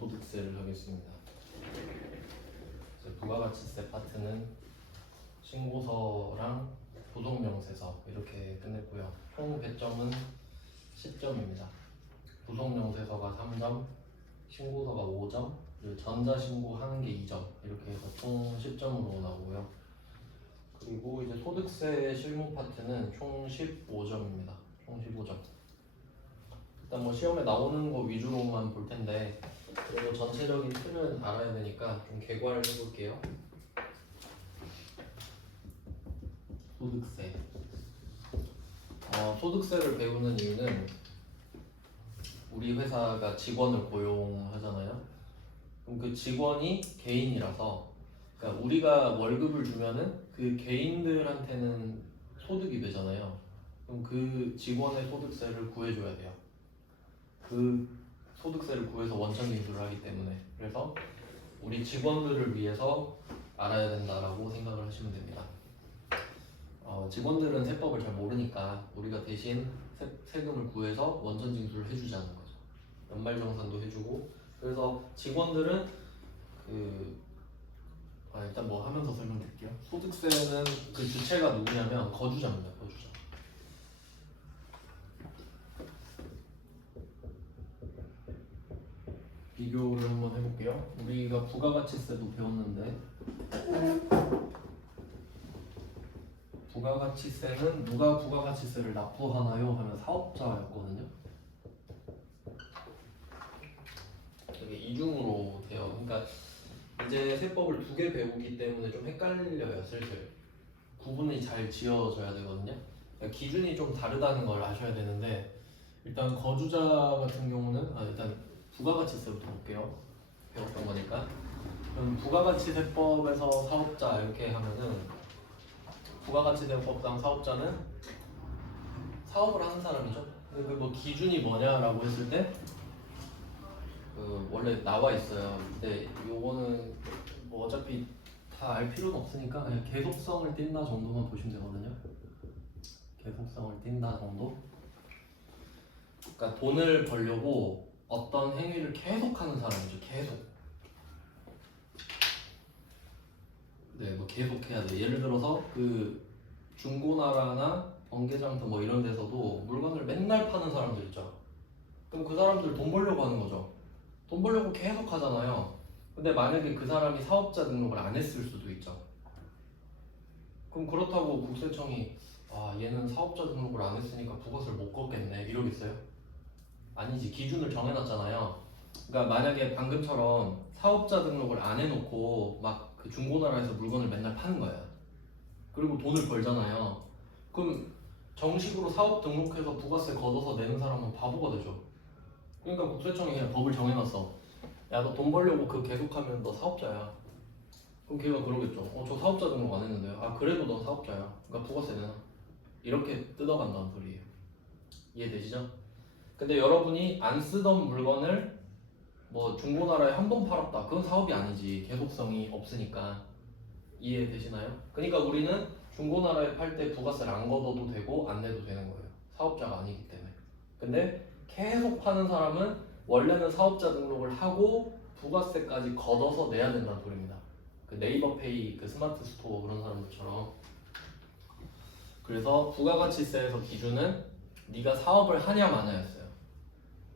소득세를 하겠습니다. 부가가치세 파트는 신고서랑 부속명세서 이렇게 끝냈고요. 총 배점은 10점입니다. 부속명세서가 3점, 신고서가 5점, 그리고 전자신고하는 게 2점 이렇게 해서 총 10점으로 나오고요. 그리고 이제 소득세 실무 파트는 총 15점입니다. 총 15점. 일단 뭐 시험에 나오는 거 위주로만 볼 텐데 그리고 전체적인 틀은 알아야 되니까 좀 개괄을 해볼게요. 소득세. 소득세를 배우는 이유는 우리 회사가 직원을 고용하잖아요. 그럼 그 직원이 개인이라서, 그러니까 우리가 월급을 주면은 그 개인들한테는 소득이 되잖아요. 그럼 그 직원의 소득세를 구해줘야 돼요. 그 소득세를 구해서 원천징수를 하기 때문에. 그래서 우리 직원들을 위해서 알아야 된다라고 생각을 하시면 됩니다. 직원들은 세법을 잘 모르니까 우리가 대신 세금을 구해서 원천징수를 해주자는 거죠. 연말정산도 해주고. 그래서 직원들은 일단 뭐 하면서 설명드릴게요. 소득세는 그 주체가 누구냐면 거주자입니다. 거주자. 비교를 한번 해볼게요. 우리가 부가가치세도 배웠는데 부가가치세는 누가 부가가치세를 납부하나요? 하면 사업자였거든요. 이게 이중으로 돼요. 그러니까 이제 세법을 2개 배우기 때문에 좀 헷갈려요. 슬슬 구분이 잘 지어져야 되거든요. 그러니까 기준이 좀 다르다는 걸 아셔야 되는데, 일단 거주자 같은 경우는 일단 부가가치세부터 볼게요. 배웠던 거니까. 그럼 부가가치세법에서 사업자 이렇게 하면은 부가가치세법상 사업자는 사업을 하는 사람이죠. 근데 그 뭐 기준이 뭐냐라고 했을 때 원래 나와 있어요. 근데 요거는 뭐 어차피 다 알 필요는 없으니까 그냥 계속성을 띈다 정도만 보시면 되거든요. 계속성을 띈다 정도. 그러니까 돈을 벌려고 어떤 행위를 계속하는 사람이죠. 계속. 네, 뭐 계속 해야 돼. 예를 들어서 그 중고나라나 번개장터 뭐 이런 데서도 물건을 맨날 파는 사람들 있죠. 그럼 그 사람들 돈 벌려고 하는 거죠. 돈 벌려고 계속 하잖아요. 근데 만약에 그 사람이 사업자 등록을 안 했을 수도 있죠. 그럼 그렇다고 국세청이 얘는 사업자 등록을 안 했으니까 부가세를 못 걷겠네 이러겠어요? 아니지. 기준을 정해놨잖아요. 그러니까 만약에 방금처럼 사업자 등록을 안 해놓고 막 그 중고나라에서 물건을 맨날 파는 거야. 그리고 돈을 벌잖아요. 그럼 정식으로 사업 등록해서 부가세 걷어서 내는 사람은 바보가 되죠. 그러니까 국세청이 그냥 법을 정해놨어. 야, 너 돈 벌려고 그거 계속하면 너 사업자야. 그럼 걔가 그러겠죠. 저 사업자 등록 안 했는데요. 그래도 너 사업자야. 그러니까 부가세 내놔. 이렇게 뜯어간다는 소리예요. 이해되시죠? 근데 여러분이 안 쓰던 물건을 뭐 중고나라에 한 번 팔았다. 그건 사업이 아니지. 계속성이 없으니까. 이해되시나요? 그러니까 우리는 중고나라에 팔 때 부가세를 안 걷어도 되고 안 내도 되는 거예요. 사업자가 아니기 때문에. 근데 계속 파는 사람은 원래는 사업자 등록을 하고 부가세까지 걷어서 내야 된다는 소리입니다. 그 네이버페이, 그 스마트 스토어 그런 사람들처럼. 그래서 부가가치세에서 기준은 네가 사업을 하냐 마냐였어요.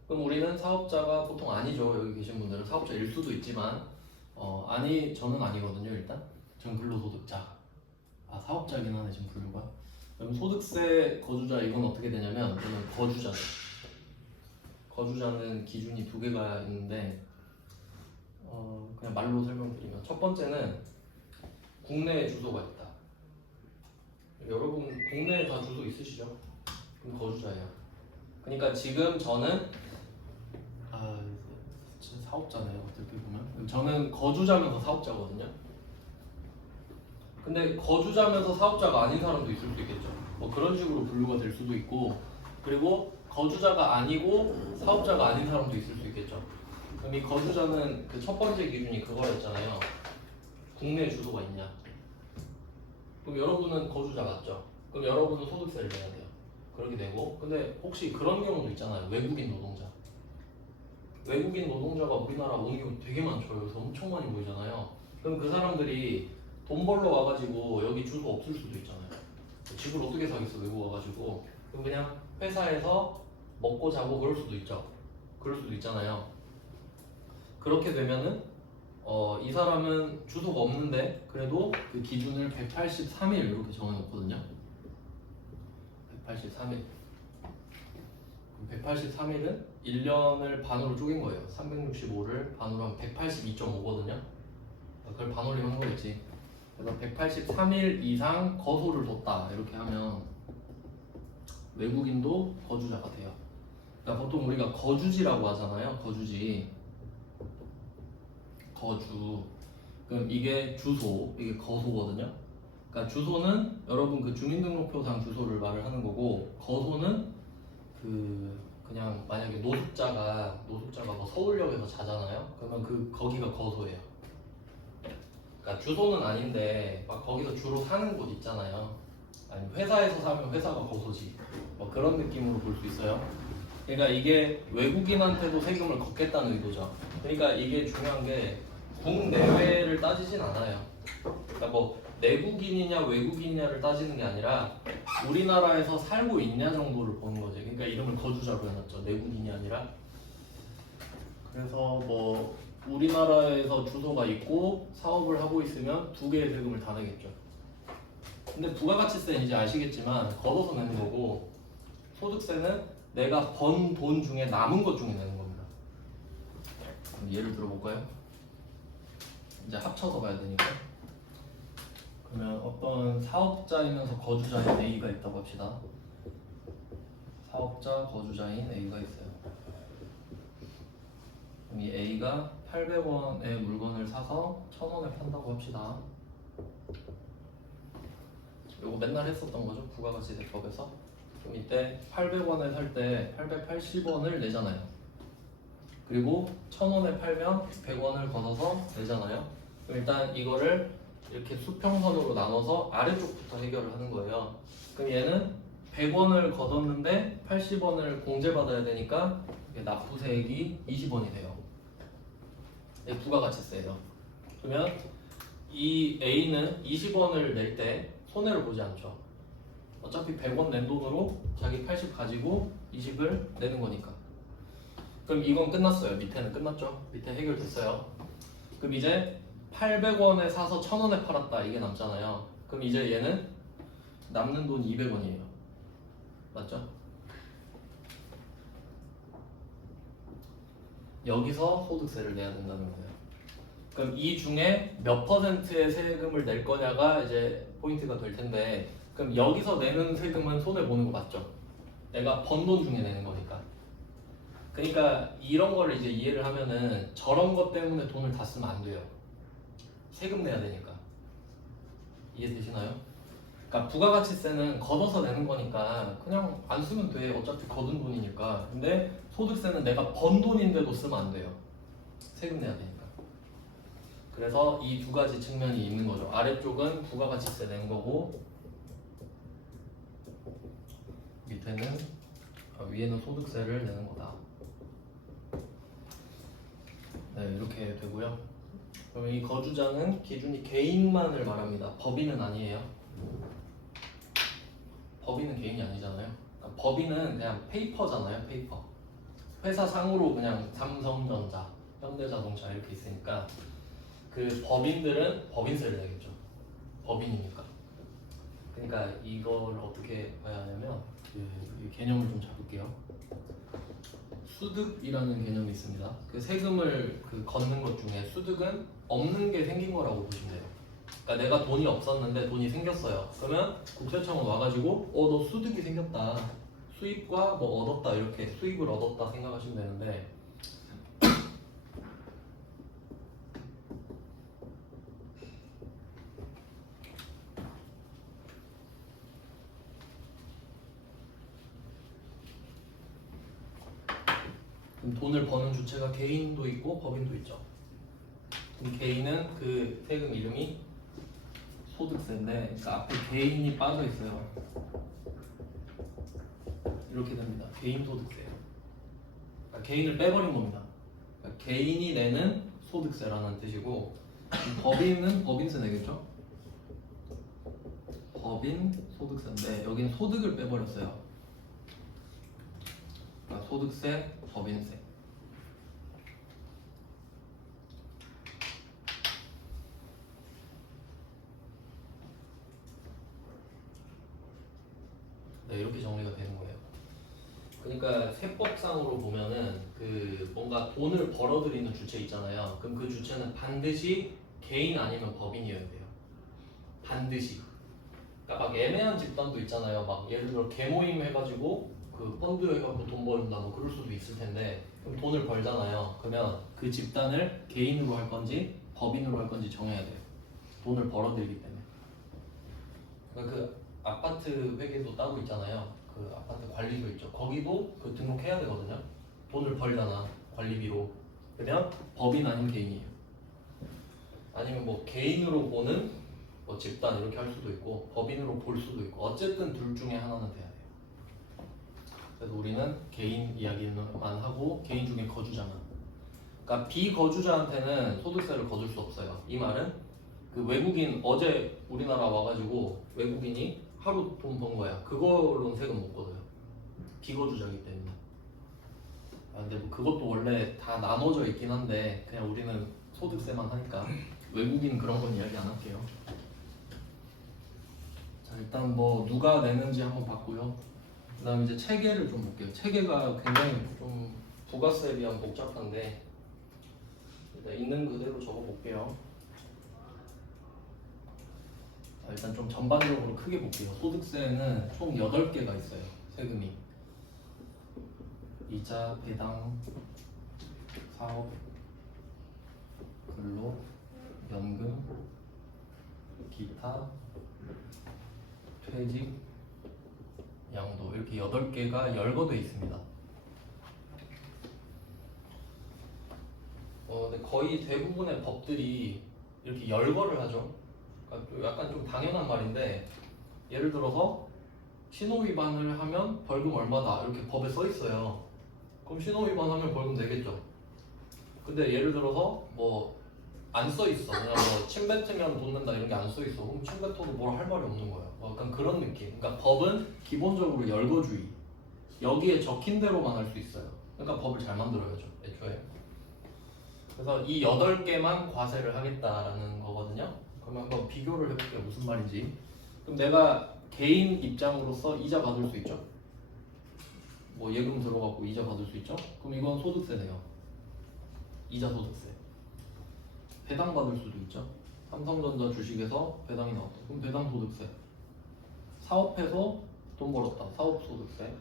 그럼 우리는 사업자가 보통 아니죠. 여기 계신 분들은 사업자일 수도 있지만 저는 아니거든요. 일단 전 근로소득자. 사업자긴 하네 지금 분류가. 그럼 소득세 거주자 이건 어떻게 되냐면 저는 거주자죠. 거주자는 기준이 2개가 있는데 그냥 말로 설명드리면 첫 번째는 국내에 주소가 있다. 여러분 국내에 다 주소 있으시죠? 그럼 거주자예요. 그러니까 지금 저는 사업자네요. 어떻게 보면 저는 거주자면서 사업자거든요. 근데 거주자면서 사업자가 아닌 사람도 있을 수 있겠죠. 뭐 그런 식으로 분류가 될 수도 있고, 그리고 거주자가 아니고 사업자가 아닌 사람도 있을 수 있겠죠. 그럼 이 거주자는 그 첫 번째 기준이 그거였잖아요. 국내 주소가 있냐. 그럼 여러분은 거주자 맞죠? 그럼 여러분은 소득세를 내야 돼요. 그렇게 되고, 근데 혹시 그런 경우도 있잖아요. 외국인 노동자. 외국인 노동자가 우리나라 오는 경우 되게 많죠. 여기서 엄청 많이 보이잖아요. 그럼 그 사람들이 돈 벌러 와가지고 여기 주소 없을 수도 있잖아요. 집을 어떻게 사겠어 외국 와가지고. 그럼 그냥 회사에서 먹고 자고 그럴 수도 있죠. 그럴 수도 있잖아요. 그렇게 되면은 이 사람은 주소가 없는데 그래도 그 기준을 183일 이렇게 정해놓거든요. 183일. 183일은 1년을 반으로 쪼갠 거예요. 365를 반으로 하면 182.5거든요. 그걸 반올림 한 거겠지. 그래서 183일 이상 거소를 뒀다 이렇게 하면 외국인도 거주자가 돼요. 그러니까 보통 우리가 거주지라고 하잖아요. 거주지. 거주. 그럼 이게 주소, 이게 거소거든요. 그러니까 주소는 여러분 그 주민등록표상 주소를 말을 하는 거고, 거소는 그냥 만약에 노숙자가 뭐 서울역에서 자잖아요. 그러면 거기가 거소예요. 그러니까 주소는 아닌데 막 거기서 주로 사는 곳 있잖아요. 아니 회사에서 사면 회사가 거소지. 뭐 그런 느낌으로 볼 수 있어요. 그러니까 이게 외국인한테도 세금을 걷겠다는 의도죠. 그러니까 이게 중요한 게 국내외를 따지진 않아요. 그러니까 뭐 내국인이냐 외국인이냐를 따지는 게 아니라 우리나라에서 살고 있냐 정도를 보는 거죠. 그러니까 이름을 거주자로 해놨죠. 내국인이 아니라. 그래서 뭐 우리나라에서 주소가 있고 사업을 하고 있으면 두 개의 세금을 다 내겠죠. 근데 부가가치세는 이제 아시겠지만 걷어서 내는 거고, 소득세는 내가 번 돈 중에 남은 것 중에 내는 겁니다. 그럼 예를 들어볼까요? 이제 합쳐서 봐야 되니까. 그러면 어떤 사업자이면서 거주자인 A가 있다고 합시다. 사업자 거주자인 A가 있어요. 그럼 이 A가 800원의 물건을 사서 1000원에 판다고 합시다. 이거 맨날 했었던 거죠. 부가가치세법에서. 그럼 이때 800원에 살 때 880원을 내잖아요. 그리고 1000원에 팔면 100원을 걷어서 내잖아요. 그럼 일단 이거를 이렇게 수평선으로 나눠서 아래쪽부터 해결을 하는 거예요. 그럼 얘는 100원을 걷었는데 80원을 공제받아야 되니까 납부세액이 20원이 돼요. 이게 부가가치세예요. 그러면 이 A는 20원을 낼 때 손해를 보지 않죠. 어차피 100원 낸 돈으로 자기 80 가지고 20을 내는 거니까. 그럼 이건 끝났어요. 밑에는 끝났죠. 밑에 해결됐어요. 그럼 이제 800원에 사서 1000원에 팔았다 이게 남잖아요. 그럼 이제 얘는 남는 돈이 200원이에요. 맞죠? 여기서 소득세를 내야 된다는 거예요. 그럼 이 중에 몇 퍼센트의 세금을 낼 거냐가 이제 포인트가 될 텐데, 그럼 여기서 내는 세금은 손해 보는 거 맞죠? 내가 번 돈 중에 내는 거니까. 그러니까 이런 거를 이제 이해를 하면은 저런 것 때문에 돈을 다 쓰면 안 돼요. 세금 내야 되니까. 이해되시나요? 그러니까 부가가치세는 걷어서 내는 거니까 그냥 안 쓰면 돼. 어차피 거둔 돈이니까. 근데 소득세는 내가 번 돈인데도 쓰면 안 돼요. 세금 내야 되니까. 그래서 이 두 가지 측면이 있는 거죠. 아래쪽은 부가가치세 낸 거고, 위에는 소득세를 내는 거다. 네, 이렇게 되고요. 그럼 이 거주자는 기준이 개인만을 말합니다. 법인은 아니에요. 법인은 개인이 아니잖아요. 그러니까 법인은 그냥 페이퍼잖아요. 페이퍼. 회사 상으로 그냥 삼성전자, 현대자동차 이렇게 있으니까 그 법인들은 법인세를 내겠죠. 법인이니까. 그러니까 이걸 어떻게 봐야 하냐면 이 개념을 좀 잡을게요. 수득이라는 개념이 있습니다. 그 세금을 걷는 것 중에 수득은 없는 게 생긴 거라고 보시면 돼요. 그러니까 내가 돈이 없었는데 돈이 생겼어요. 그러면 국세청은 와가지고 너 수득이 생겼다. 수입과 뭐 얻었다 이렇게 수입을 얻었다 생각하시면 되는데, 그럼 돈을 버는 주체가 개인도 있고 법인도 있죠. 그럼 개인은 그 세금 이름이 소득세인데, 그러니까 앞에 개인이 빠져 있어요. 이렇게 됩니다. 개인 소득세. 그러니까 개인을 빼버린 겁니다. 그러니까 개인이 내는 소득세라는 뜻이고, 법인은 법인세 내겠죠? 법인 소득세인데 여기는 소득을 빼버렸어요. 그러니까 소득세, 법인세. 네, 이렇게 정리가 되는 거예요. 그러니까 세법상으로 보면은 그 뭔가 돈을 벌어들이는 주체 있잖아요. 그럼 그 주체는 반드시 개인 아니면 법인이어야 돼요. 반드시. 그러니까 막 애매한 집단도 있잖아요. 막 예를 들어 개모임 해가지고 그 펀드 해가지고 돈 벌다 뭐 그럴 수도 있을 텐데, 그럼 돈을 벌잖아요. 그러면 그 집단을 개인으로 할 건지 법인으로 할 건지 정해야 돼요. 돈을 벌어들이기 때문에. 그러니까 그 아파트 회계도 따로 있잖아요. 그 아파트 관리소 있죠. 거기도 그 등록해야 되거든요. 돈을 벌잖아, 관리비로. 그러면 법인 아닌 개인이에요. 아니면 뭐 개인으로 보는 뭐 집단 이렇게 할 수도 있고 법인으로 볼 수도 있고, 어쨌든 둘 중에 하나는 돼야 돼요. 그래서 우리는 개인 이야기만 하고 개인 중에 거주자만. 그러니까 비거주자한테는 소득세를 거둘 수 없어요. 이 말은 그 외국인 어제 우리나라 와가지고 외국인이 하루 돈 번 거야. 그걸로는 세금 못 걷어요. 비거주자이기 때문에. 근데 뭐 그것도 원래 다 나눠져 있긴 한데 그냥 우리는 소득세만 하니까 외국인 그런 건 이야기 안 할게요. 자, 일단 뭐 누가 내는지 한번 봤고요. 그다음 이제 체계를 좀 볼게요. 체계가 굉장히 좀 부가세에 비하면 복잡한데 일단 있는 그대로 적어 볼게요. 자, 일단 좀 전반적으로 크게 볼게요. 소득세는 총 8개가 있어요. 세금이. 이자, 배당, 사업, 근로, 연금, 기타, 퇴직, 양도, 이렇게 8개가 열거돼 있습니다. 근데 거의 대부분의 법들이 이렇게 열거를 하죠. 그러니까 약간 좀 당연한 말인데, 예를 들어서 신호 위반을 하면 벌금 얼마다 이렇게 법에 써 있어요. 그럼 신호 위반하면 벌금 내겠죠. 근데 예를 들어서 뭐 안 써 있어. 그냥 뭐 침 뱉으면 돈 낸다 이런 게 안 써 있어. 그럼 침 뱉어도 뭘 할 말이 없는 거예요. 약간 그런 느낌. 그러니까 법은 기본적으로 열거주의. 여기에 적힌 대로만 할 수 있어요. 그러니까 법을 잘 만들어야죠, 애초에. 그래서 이 8개만 과세를 하겠다라는 거거든요. 그럼 한번 비교를 해볼게요. 무슨 말인지. 그럼 내가 개인 입장으로서 이자 받을 수 있죠? 뭐 예금 들어갖고 이자 받을 수 있죠? 그럼 이건 소득세네요. 이자 소득세. 배당 받을 수도 있죠. 삼성전자 주식에서 배당이 나왔다. 그럼 배당 소득세. 사업해서 돈 벌었다. 사업 소득세.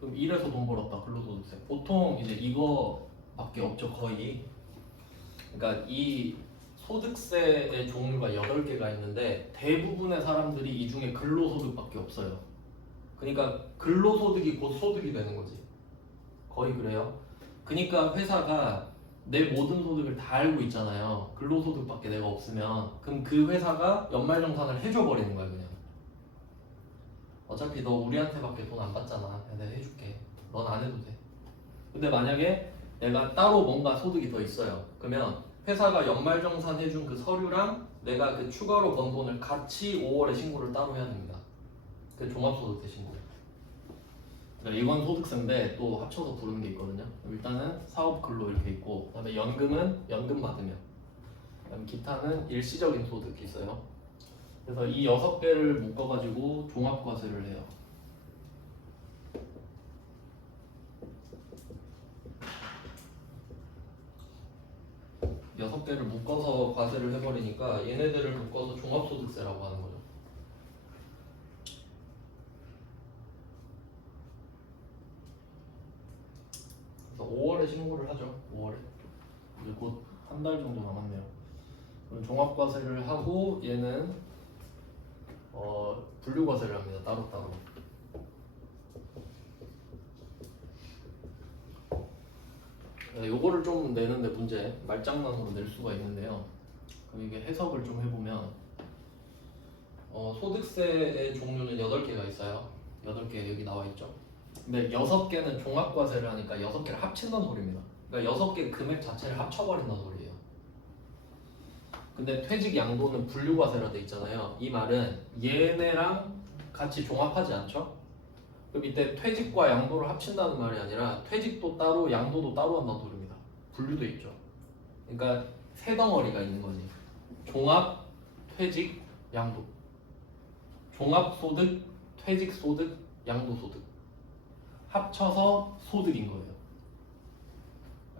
그럼 일해서 돈 벌었다. 근로소득세. 보통 이제 이거밖에 없죠, 거의. 그러니까 이 소득세의 종류가 8개가 있는데 대부분의 사람들이 이 중에 근로소득밖에 없어요. 그러니까 근로소득이 곧 소득이 되는 거지. 거의 그래요. 그러니까 회사가 내 모든 소득을 다 알고 있잖아요. 근로소득밖에 내가 없으면. 그럼 그 회사가 연말정산을 해줘 버리는 거야, 그냥. 어차피 너 우리한테밖에 돈 안 받잖아. 내가 해줄게. 넌 안 해도 돼. 근데 만약에 내가 따로 뭔가 소득이 더 있어요. 그러면 회사가 연말정산 해준 그 서류랑 내가 그 추가로 번 돈을 같이 5월에 신고를 따로 해야 됩니다. 그 종합소득세 신고. 그러니까 이건 소득세인데 또 합쳐서 부르는 게 있거든요. 일단은 사업 근로 이렇게 있고, 그다음에 연금은 연금 받으면, 그다음에 기타는 일시적인 소득이 있어요. 그래서 이 6개를 묶어가지고 종합과세를 해요. 여섯 개를 묶어서 과세를 해버리니까 얘네들을 묶어서 종합소득세라고 하는 거죠. 그래서 5월에 신고를 하죠. 5월에. 이제 곧 한 달 정도 남았네요. 그럼 종합과세를 하고 얘는 분류과세를 합니다. 따로따로. 요거를 좀 내는데 문제, 말장난으로 낼 수가 있는데요. 그럼 이게 해석을 좀 해보면 소득세의 종류는 8개가 있어요. 8개 여기 나와 있죠. 근데 6개는 종합과세를 하니까 6개를 합친다는 소리입니다. 그러니까 6개 금액 자체를 합쳐버린다는 소리예요. 근데 퇴직 양도는 분류과세라 돼 있잖아요. 이 말은 얘네랑 같이 종합하지 않죠? 그럼 이때 퇴직과 양도를 합친다는 말이 아니라 퇴직도 따로 양도도 따로 한다는 소리입니다. 분류돼 있죠. 그러니까 세 덩어리가 있는 거지. 종합, 퇴직, 양도. 종합소득, 퇴직소득, 양도소득. 합쳐서 소득인 거예요.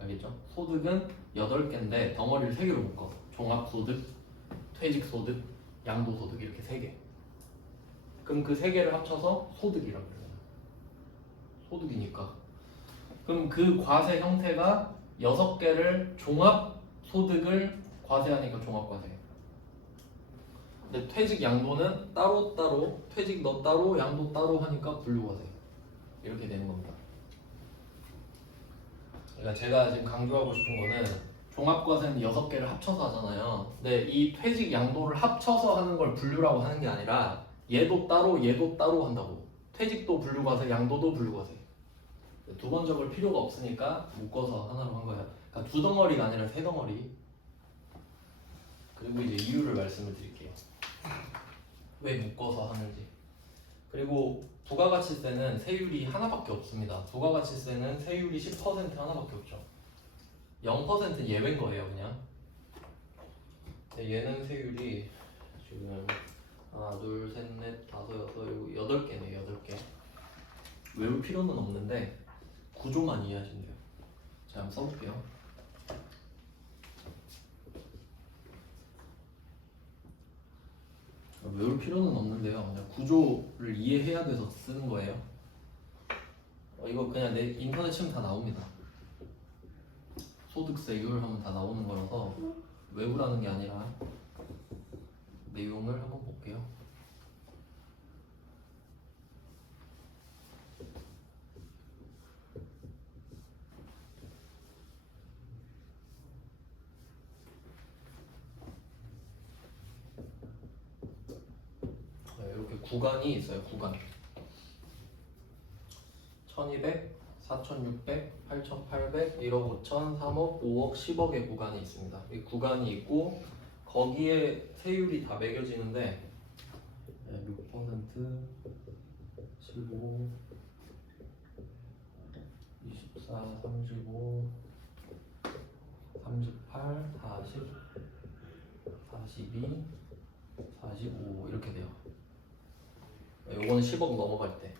알겠죠? 소득은 8개인데 덩어리를 3개로 묶어. 종합소득, 퇴직소득, 양도소득 이렇게 3개. 그럼 그 3개를 합쳐서 소득이라고 해요. 소득이니까. 그럼 그 과세 형태가 6개를 종합소득을 과세하니까 종합과세. 근데 퇴직 양도는 따로따로 퇴직 너 따로 양도 따로 하니까 분류과세. 이렇게 되는 겁니다. 그러니까 제가 지금 강조하고 싶은 거는 종합과세는 6개를 합쳐서 하잖아요. 근데 이 퇴직 양도를 합쳐서 하는 걸 분류라고 하는 게 아니라 얘도 따로 한다고. 퇴직도 분류과세, 양도도 분류과세. 두 번 적을 필요가 없으니까 묶어서 하나로 한 거예요. 그러니까 2덩어리가 아니라 3덩어리. 그리고 이제 이유를 말씀을 드릴게요. 왜 묶어서 하는지. 그리고 부가가치세는 세율이 하나밖에 없습니다. 부가가치세는 세율이 10% 하나밖에 없죠. 0%는 예외인 거예요, 그냥. 얘는 세율이 지금 하나, 둘, 셋, 넷, 다섯, 여섯, 일곱, 8개네요. 8개. 외울 필요는 없는데 구조만 이해하시면 돼요. 제가 한번 써볼게요. 외울 필요는 없는데요. 그냥 구조를 이해해야 돼서 쓰는 거예요. 이거 그냥 내 인터넷 치면 다 나옵니다. 소득세율 하면 다 나오는 거라서 외우라는 게 아니라 내용을 한번 볼게요. 이렇게 구간이 있어요. 구간 1200, 4600, 8800, 1억 5천, 3억, 5억, 10억의 구간이 있습니다. 이 구간이 있고 거기에 세율이 다 매겨지는데 6%, 15, 24, 35, 38, 40, 42, 45 이렇게 돼요. 요거는 10억 넘어갈 때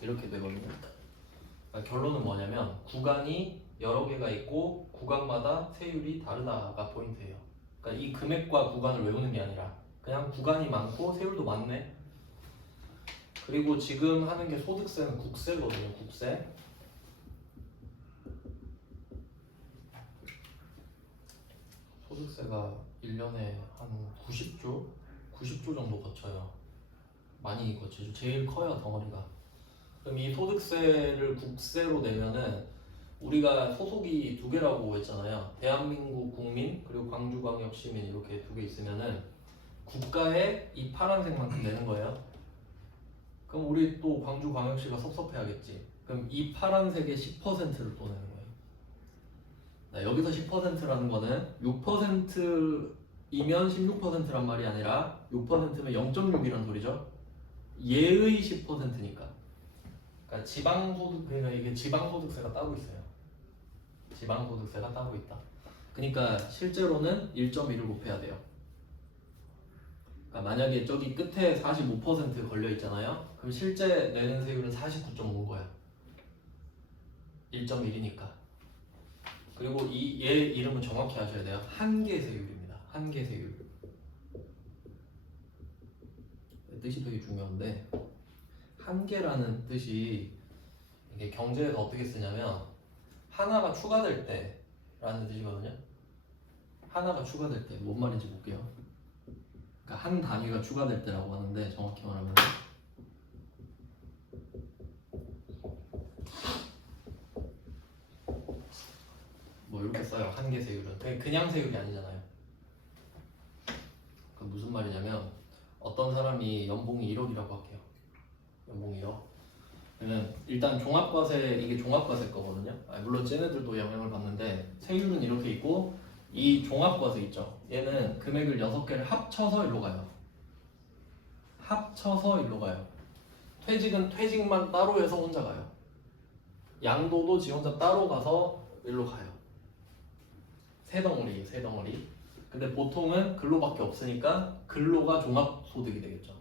이렇게 되거든요. 그러니까 결론은 뭐냐면 구간이 여러 개가 있고 구간마다 세율이 다르다가 포인트예요. 그러니까 이 금액과 구간을 외우는 게 아니라 그냥 구간이 많고 세율도 많네. 그리고 지금 하는 게 소득세는 국세거든요. 국세. 소득세가 1년에 한 90조 정도 거쳐요. 많이 거치죠. 제일 커요, 덩어리가. 그럼 이 소득세를 국세로 내면은 우리가 소속이 2개라고 했잖아요. 대한민국 국민 그리고 광주광역시민 이렇게 2개 있으면은 국가에 이 파란색만큼 내는 거예요. 그럼 우리 또 광주광역시가 섭섭해하겠지. 그럼 이 파란색의 10%를 또 내는 거예요. 여기서 10%라는 거는 6%이면 16%란 말이 아니라 6%면 0.6이란 소리죠. 얘의 10%니까. 그러니까 지방소득, 그러니까 이게 지방소득세가 따로 있어요. 지방소득세가 따로 있다. 그러니까 실제로는 1.1을 곱해야 돼요. 그러니까 만약에 저기 끝에 45% 걸려 있잖아요. 그럼 실제 내는 세율은 49.5인 거야. 1.1이니까. 그리고 얘 이름은 정확히 아셔야 돼요. 한계세율입니다. 한계세율. 뜻이 되게 중요한데 한계라는 뜻이 이게 경제에서 어떻게 쓰냐면 하나가 추가될 때라는 뜻이거든요. 하나가 추가될 때 뭔 말인지 볼게요. 그러니까 한 단위가 추가될 때라고 하는데 정확히 말하면 뭐 이렇게 써요. 한계세율은 그냥 세율이 아니잖아요. 그 무슨 말이냐면 어떤 사람이 연봉이 1억이라고 할게요. 연봉 1억. 그러면 일단 종합과세 이게 종합과세 거거든요. 물론 쟤네들도 영향을 받는데 세율은 이렇게 있고 이 종합과세 있죠. 얘는 금액을 6개를 합쳐서 일로 가요. 합쳐서 일로 가요. 퇴직은 퇴직만 따로 해서 혼자 가요. 양도도 지 혼자 따로 가서 일로 가요. 세 덩어리, 세 덩어리. 근데 보통은 근로밖에 없으니까 근로가 종합소득이 되겠죠.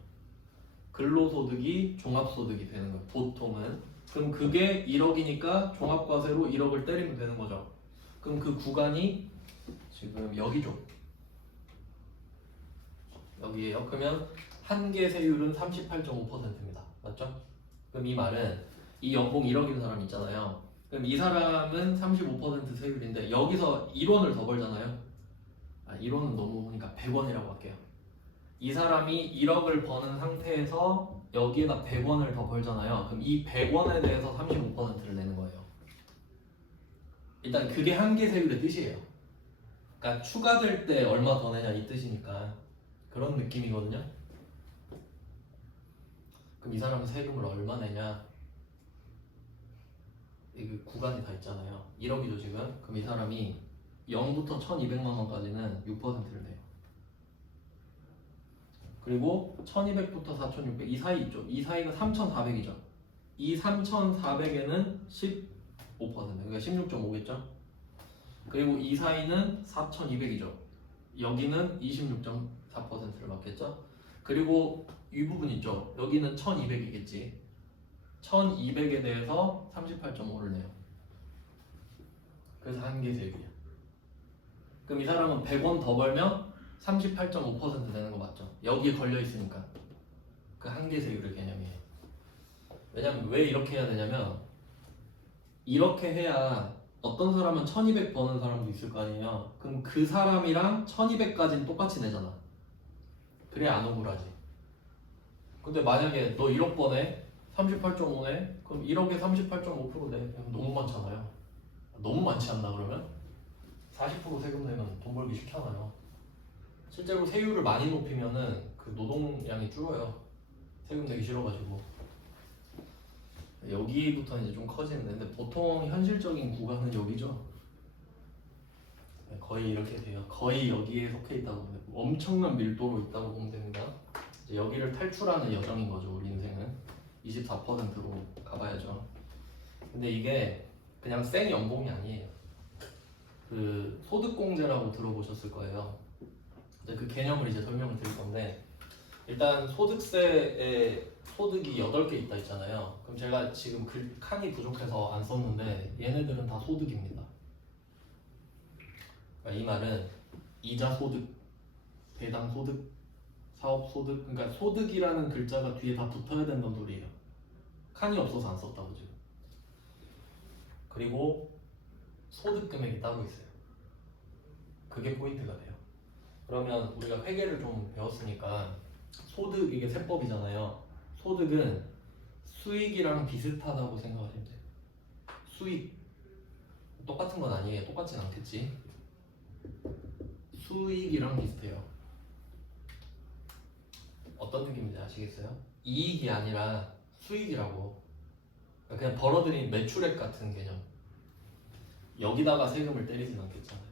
근로소득이 종합소득이 되는 거예요. 보통은. 그럼 그게 1억이니까 종합과세로 1억을 때리면 되는 거죠. 그럼 그 구간이 지금 여기죠. 여기에요. 그러면 한계 세율은 38.5%입니다. 맞죠? 그럼 이 말은 이 연봉 1억인 사람 있잖아요. 그럼 이 사람은 35% 세율인데 여기서 1원을 더 벌잖아요. 1원은 너무 보니까 100원이라고 할게요. 이 사람이 1억을 버는 상태에서 여기에다 100원을 더 벌잖아요. 그럼 이 100원에 대해서 35%를 내는 거예요. 일단 그게 한계 세율의 뜻이에요. 그러니까 추가될 때 얼마 더 내냐 이 뜻이니까 그런 느낌이거든요. 그럼 이 사람은 세금을 얼마 내냐? 이 구간이 다 있잖아요. 1억이죠 지금. 그럼 이 사람이 0부터 1200만 원까지는 6%를 내요. 그리고 1200부터 4600 이 사이 있죠. 이 사이가 3400이죠. 이 3400에는 15% 그러니까 16.5겠죠. 그리고 이 사이는 4200이죠. 여기는 26.4%를 받겠죠. 그리고 이 부분 있죠. 여기는 1200이겠지. 1200에 대해서 38.5를 내요. 그래서 한계 세율이야. 그럼 이 사람은 100원 더 벌면 38.5% 되는 거 맞죠? 여기에 걸려 있으니까 그 한계 세율의 개념이에요. 왜냐면 왜 이렇게 해야 되냐면 이렇게 해야 어떤 사람은 1200 버는 사람도 있을 거 아니에요. 그럼 그 사람이랑 1200까지는 똑같이 내잖아. 그래야 안 억울하지. 근데 만약에 너 1억 버네 38.5네 그럼 1억에 38.5% 내. 너무 많잖아요. 너무 많지 않나 그러면? 40% 세금 내면 돈 벌기 싫잖아요. 실제로 세율을 많이 높이면은 그 노동량이 줄어요. 세금 내기 싫어가지고. 여기부터 이제 좀 커지는데 근데 보통 현실적인 구간은 여기죠. 거의 이렇게 돼요. 거의 여기에 속해 있다고 보면 엄청난 밀도로 있다고 보면 됩니다. 이제 여기를 탈출하는 여정인 거죠. 우리 인생은 24%로 가봐야죠. 근데 이게 그냥 생 연봉이 아니에요. 그 소득공제라고 들어보셨을 거예요. 그 개념을 이제 설명을 드릴 건데 일단 소득세에 소득이 8개 있다 했잖아요. 그럼 제가 지금 칸이 부족해서 안 썼는데 얘네들은 다 소득입니다. 그러니까 이 말은 이자 소득, 배당 소득, 사업 소득, 그러니까 소득이라는 글자가 뒤에 다 붙어야 된다는 소리예요. 칸이 없어서 안 썼다고 지금. 그리고 소득 금액이 따로 있어요. 그게 포인트가 돼요. 그러면 우리가 회계를 좀 배웠으니까 소득 이게 세법이잖아요. 소득은 수익이랑 비슷하다고 생각하시면 돼요. 수익 똑같은 건 아니에요. 똑같진 않겠지. 수익이랑 비슷해요. 어떤 느낌인지 아시겠어요? 이익이 아니라 수익이라고. 그냥 벌어들인 매출액 같은 개념. 여기다가 세금을 때리진 않겠잖아요.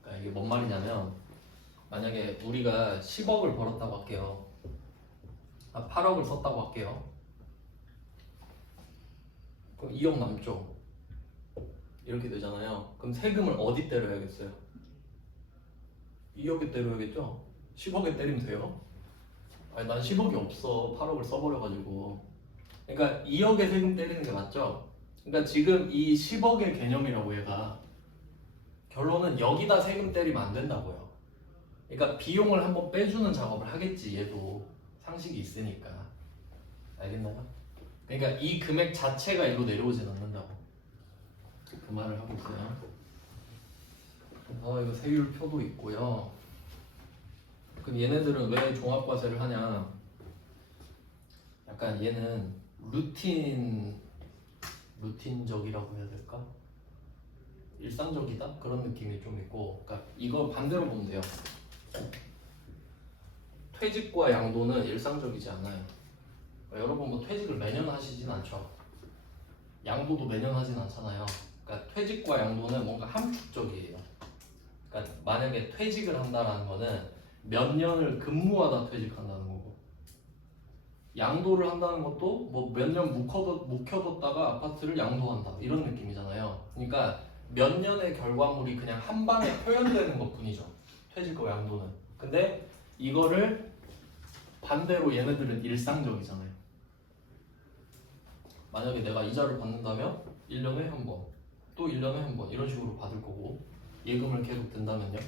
그러니까 이게 뭔 말이냐면 만약에 우리가 10억을 벌었다고 할게요. 8억을 썼다고 할게요. 그럼 2억 남죠. 이렇게 되잖아요. 그럼 세금을 어디 때려야겠어요? 2억에 때려야겠죠? 10억에 때리면 돼요? 아니 난 10억이 없어. 8억을 써버려가지고. 그러니까 2억에 세금 때리는 게 맞죠? 그러니까 지금 이 10억의 개념이라고 얘가 결론은 여기다 세금 때리면 안 된다고요. 그러니까 비용을 한번 빼주는 작업을 하겠지 얘도 상식이 있으니까. 알겠나요? 그러니까 이 금액 자체가 일로 내려오진 않는다고 그 말을 하고 있어요. 그래서 이거 세율 표도 있고요. 그럼 얘네들은 왜 종합과세를 하냐? 약간 얘는 루틴적이라고 해야 될까? 일상적이다? 그런 느낌이 좀 있고, 그러니까 이거 반대로 보면 돼요. 퇴직과 양도는 일상적이지 않아요. 여러분 뭐 퇴직을 매년 하시진 않죠. 양도도 매년 하진 않잖아요. 그러니까 퇴직과 양도는 뭔가 함축적이에요. 그러니까 만약에 퇴직을 한다라는 거는 몇 년을 근무하다 퇴직한다는 거고, 양도를 한다는 것도 뭐 몇 년 묵혀뒀다가 아파트를 양도한다 이런 느낌이잖아요. 그러니까 몇 년의 결과물이 그냥 한 방에 표현되는 것뿐이죠. 퇴직과 양도는. 근데 이거를 반대로 얘네들은 일상적이잖아요. 만약에 내가 이자를 받는다면 1년에 한 번, 또 1년에 한 번 이런 식으로 받을 거고, 예금을 계속 든다면요.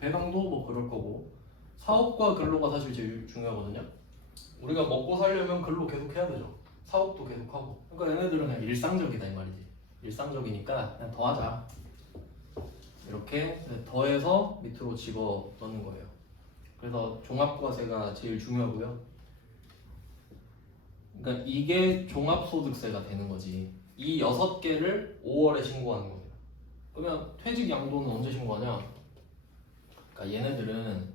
배당도 뭐 그럴 거고, 사업과 근로가 사실 제일 중요하거든요. 우리가 먹고 살려면 근로 계속 해야 되죠. 사업도 계속 하고. 그러니까 얘네들은 그냥 일상적이다 이 말이지. 일상적이니까 그냥 더하자. 이렇게 더해서 밑으로 집어 넣는 거예요. 그래서 종합과세가 제일 중요하고요. 그러니까 이게 종합소득세가 되는 거지. 이 6개를 5월에 신고하는 거예요. 그러면 퇴직 양도는 언제 신고하냐? 그러니까 얘네들은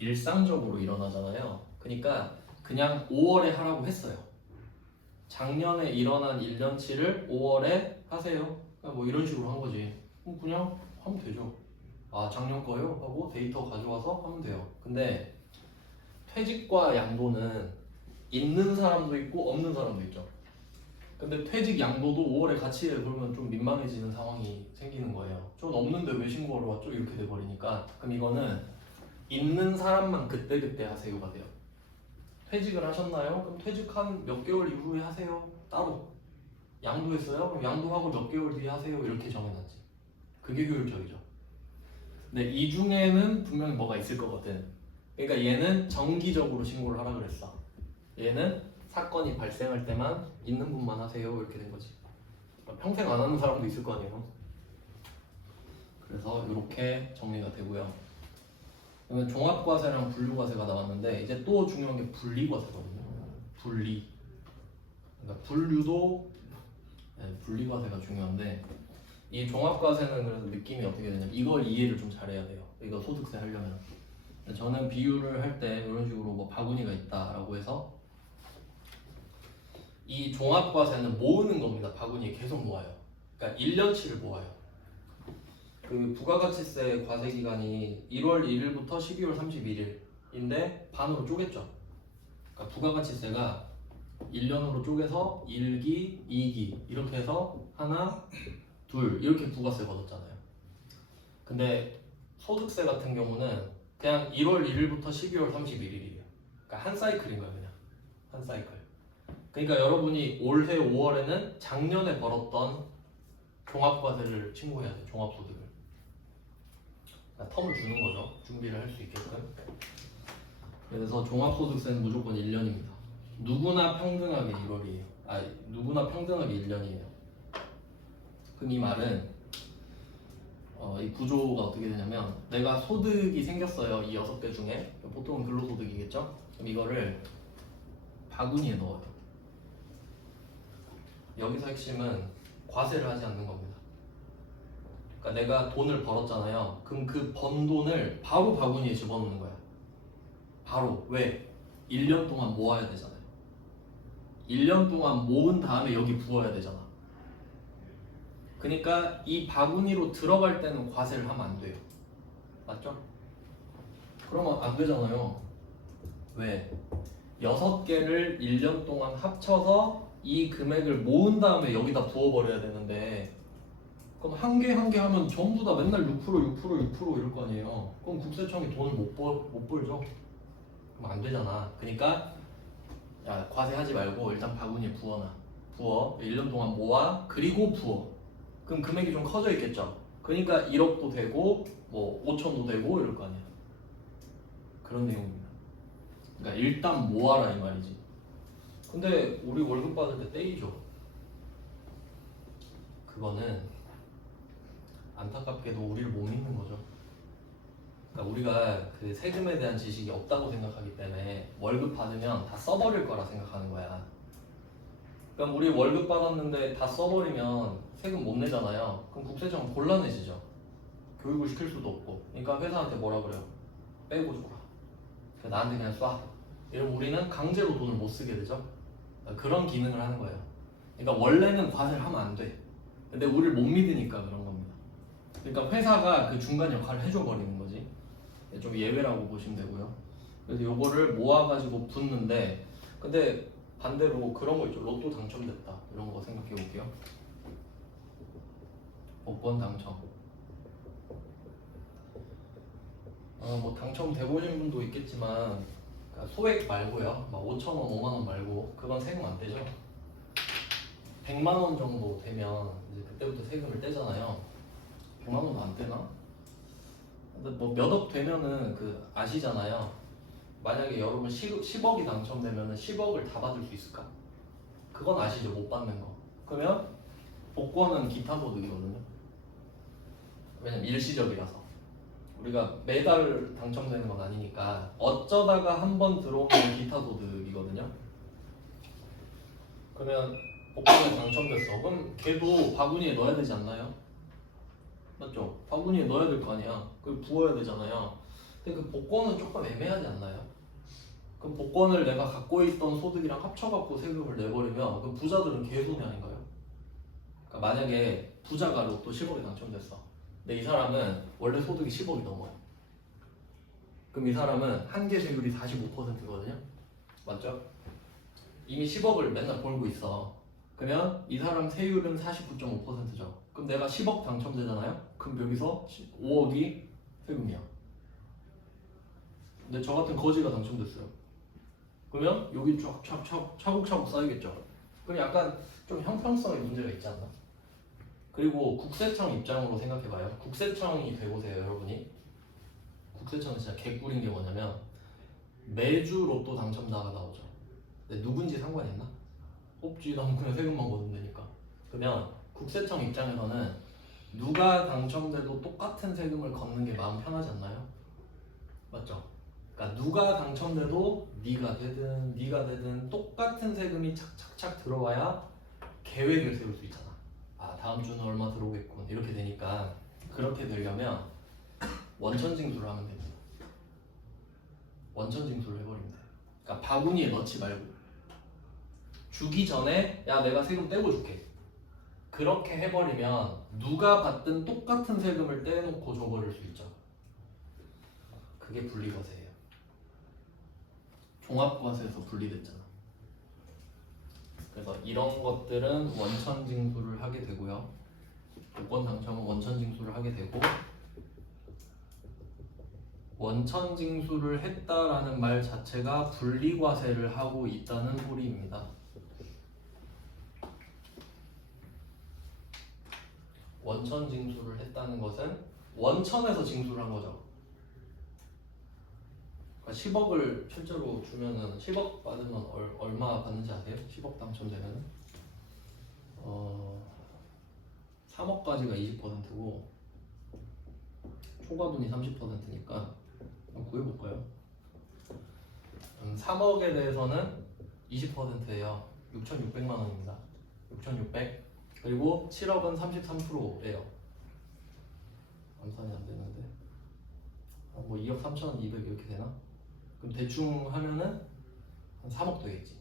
일상적으로 일어나잖아요. 그러니까 그냥 5월에 하라고 했어요. 작년에 일어난 1년치를 5월에 하세요. 뭐 이런 식으로 한 거지. 그냥 하면 되죠. 아, 작년 거요? 하고 데이터 가져와서 하면 돼요. 근데 퇴직과 양도는 있는 사람도 있고 없는 사람도 있죠. 근데 퇴직 양도도 5월에 같이 해. 그러면 좀 민망해지는 상황이 생기는 거예요. 전 없는데 왜 신고하러 왔죠? 이렇게 돼버리니까. 그럼 이거는 있는 사람만 그때그때 하세요가 돼요. 퇴직을 하셨나요? 그럼 퇴직한 몇 개월 이후에 하세요. 따로. 양도했어요? 그럼 양도하고 몇 개월 뒤에 하세요. 이렇게 정해놨지. 그게 효율적이죠. 근데 이 중에는 분명히 뭐가 있을 거거든. 그러니까 얘는 정기적으로 신고를 하라 그랬어. 얘는 사건이 발생할 때만 있는 분만 하세요. 이렇게 된 거지. 평생 안 하는 사람도 있을 거 아니에요. 그래서 이렇게 정리가 되고요. 그러면 종합과세랑 분류과세가 나왔는데 이제 또 중요한 게 분리과세거든요. 분리. 그러니까 분류도 분리과세가 중요한데 이 종합과세는 그래서 느낌이 어떻게 되냐면 이걸 이해를 좀 잘해야 돼요. 이거 소득세 하려면. 저는 비율을 할 때 이런 식으로 뭐 바구니가 있다라고 해서 이 종합과세는 모으는 겁니다. 바구니에 계속 모아요. 그러니까 1년치를 모아요. 그 부가가치세 과세 기간이 1월 1일부터 12월 31일인데 반으로 쪼갰죠. 그러니까 부가가치세가 1년으로 쪼개서 1기, 2기 이렇게 해서 하나, 둘 이렇게 부가세 걷었잖아요. 근데 소득세 같은 경우는 그냥 1월 1일부터 12월 31일이에요. 그러니까 한 사이클인 거예요, 그냥. 한 사이클. 그러니까 여러분이 올해 5월에는 작년에 벌었던 종합과세를 신고해야 돼요. 종합소득을. 그러니까 텀을 주는 거죠. 준비를 할 수 있게끔. 그래서 종합소득세는 무조건 1년입니다. 누구나 평등하게 1월이에요. 누구나 평등하게 1년이에요. 그럼 이 말은 이 구조가 어떻게 되냐면 내가 소득이 생겼어요. 이 6개 중에 보통은 근로소득이겠죠? 그럼 이거를 바구니에 넣어요. 여기서 핵심은 과세를 하지 않는 겁니다. 그러니까 내가 돈을 벌었잖아요. 그럼 그 번 돈을 바로 바구니에 집어넣는 거야. 바로. 왜? 1년 동안 모아야 되잖아요. 1년 동안 모은 다음에 여기 부어야 되잖아. 그러니까 이 바구니로 들어갈 때는 과세를 하면 안 돼요. 맞죠? 그러면 안 되잖아요. 왜? 6개를 1년 동안 합쳐서 이 금액을 모은 다음에 여기다 부어버려야 되는데 그럼 한 개 한 개 하면 전부 다 맨날 6% 6% 이럴 거 아니에요. 그럼 국세청이 돈을 못 벌죠. 그럼 안 되잖아. 그러니까 야, 과세하지 말고 일단 바구니에 부어놔. 부어. 1년 동안 모아. 그리고 부어. 그럼 금액이 좀 커져 있겠죠. 그러니까 1억도 되고 뭐 5천도 되고 이럴 거 아니야. 그런 내용입니다. 그러니까 일단 모아라 이 말이지. 근데 우리 월급 받을 때 떼이죠. 그거는 안타깝게도 우리를 못 믿는 거죠. 그러니까 우리가 그 세금에 대한 지식이 없다고 생각하기 때문에 월급 받으면 다 써버릴 거라 생각하는 거야. 그럼 우리 월급 받았는데 다 써버리면 세금 못 내잖아요. 그럼 국세청은 곤란해지죠. 교육을 시킬 수도 없고. 그러니까 회사한테 뭐라 그래요? 빼고 줘라. 나한테 그냥 쏴. 이러면 우리는 강제로 돈을 못 쓰게 되죠. 그런 기능을 하는 거예요. 그러니까 원래는 과세를 하면 안 돼. 근데 우리를 못 믿으니까 그런 겁니다. 그러니까 회사가 그 중간 역할을 해줘 버리는 거지. 좀 예외라고 보시면 되고요. 그래서 요거를 모아가지고 붓는데, 근데 반대로 그런 거 있죠. 로또 당첨됐다 이런 거 생각해 볼게요. 복권 당첨. 뭐 당첨돼 보신 분도 있겠지만, 그러니까 소액 말고요. 막 5천 원, 5만 원 말고 그건 세금 안 떼죠. 100만 원 정도 되면 이제 그때부터 세금을 떼잖아요. 100만 원도 안 떼나? 근데 뭐 몇 억 되면은 그 아시잖아요. 만약에 여러분 10억이 당첨되면은 10억을 다 받을 수 있을까? 그건 아시죠? 못 받는 거. 그러면 복권은 기타 소득이거든요. 왜냐면 일시적이라서. 우리가 매달 당첨되는 건 아니니까 어쩌다가 한 번 들어오는 기타 소득이거든요. 그러면 복권에 당첨됐어. 그럼 걔도 바구니에 넣어야 되지 않나요? 맞죠? 바구니에 넣어야 될 거 아니야. 그걸 부어야 되잖아요. 근데 그 복권은 조금 애매하지 않나요? 그럼 복권을 내가 갖고 있던 소득이랑 합쳐갖고 세금을 내버리면 그럼 부자들은 개손이 아닌가요? 그러니까 만약에 부자가 로또 10억에 당첨됐어. 근데 이 사람은 원래 소득이 10억이 넘어요. 그럼 이 사람은 한계 세율이 45%거든요. 맞죠? 이미 10억을 맨날 벌고 있어. 그러면 이 사람 세율은 49.5%죠. 그럼 내가 10억 당첨되잖아요? 그럼 여기서 5억이 세금이야. 근데 저 같은 거지가 당첨됐어요. 그러면 여기 차곡차곡 쌓이겠죠. 그럼 약간 좀 형평성에 문제가 있지 않나? 그리고 국세청 입장으로 생각해봐요. 국세청이 돼보세요, 여러분이. 국세청은 진짜 개꿀인 게 뭐냐면 매주 로또 당첨자가 나오죠. 근데 누군지 상관이 있나? 없지. 난 그냥 세금만 걷으면 되니까. 그러면 국세청 입장에서는 누가 당첨돼도 똑같은 세금을 걷는 게 마음 편하지 않나요? 맞죠? 그러니까 누가 당첨돼도 네가 되든 똑같은 세금이 착착착 들어와야 계획을 세울 수 있잖아. 아, 다음 주는 얼마 들어오겠군. 이렇게 되니까 그렇게 되려면 원천징수를 하면 됩니다. 원천징수를 해버리면 돼. 그러니까 바구니에 넣지 말고 주기 전에 야 내가 세금 떼고 줄게. 그렇게 해버리면 누가 받든 똑같은 세금을 떼놓고 줘버릴 수 있죠. 그게 분리과세예요. 종합과세에서 분리됐잖아. 그래서 이런 것들은 원천징수를 하게 되고요. 복권 당첨은 원천징수를 하게 되고, 원천징수를 했다라는 말 자체가 분리과세를 하고 있다는 소리입니다. 원천징수를 했다는 것은 원천에서 징수를 한 거죠. 그러니까 10억을 실제로 주면은 10억 받으면 얼마 받는지 아세요? 10억 당첨되면 3억까지가 20%고 초과분이 30%니까 한번 구해볼까요? 3억에 대해서는 20%예요. 6,600만 원입니다. 6,600. 그리고 7억은 33%예요. 암산이 안 되는데. 뭐 2억 3천 2백 이렇게 되나? 그럼 대충 하면은 한 3억 되겠지.